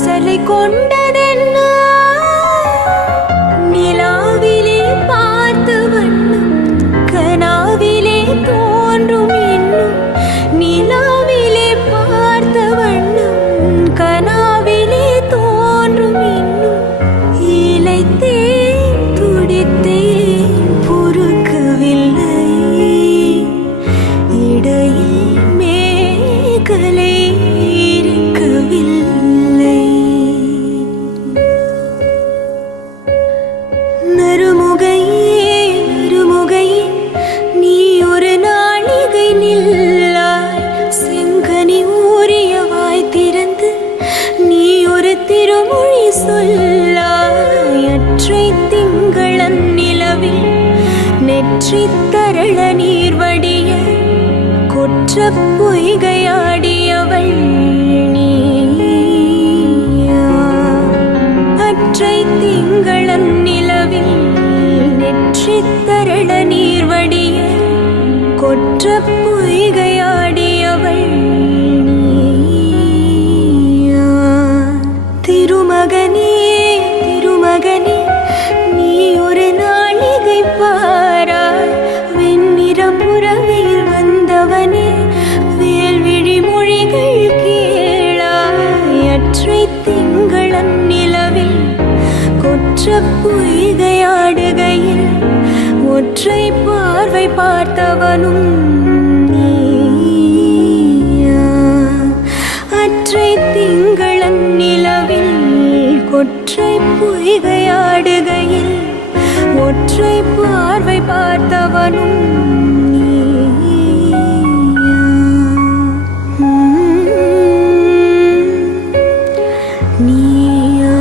அசலை கொண்டதென்ன நிலாவிலே பார்த்த வண்ணம் கனாவிலே தோன்றும் இன்னும் நிலாவிலே பார்த்த வண்ணம் கனாவிலே தோன்றும் இன்னும் இளைத்தேன் துடித்தேன் பொறுக்கவில்லை இடையில் மேகலை இருக்கவில்லை நறுமுகையே நறுமுகையே நீ ஒரு நாளிகை நில்லாய் செங்கனி ஊறிய வாய் திறந்து நீ ஒரு திருமொழி சொல்லாய் அற்றை திங்களன் நிலவில் நெற்றி தரள நீர் வடிய கொற்ற பொய்கையாடியவள் நீயா அற்றை திங்களன் நிலவில் நெற்றி தரள நீர் வடிய கொற்ற பொய்கையாடியவள் நீயா திருமகனே திருமகனே நீ ஒரு நாளிகை பாராய் வெண்ணிறம் புறவையில் வந்தவனே வேல்விழி மொழிகள் கேளாய் அற்றை திங்களன் நிலவில் கொற்ற பொய்கையாடுகையில் ஒற்றை பார்வை பார்த்தவனும் நீயா அற்றை திங்களன் நிலவில் கொற்றை பொய்கையாடுகையில் ஒற்றை பார்வை பார்த்தவனும் நீயா நீயா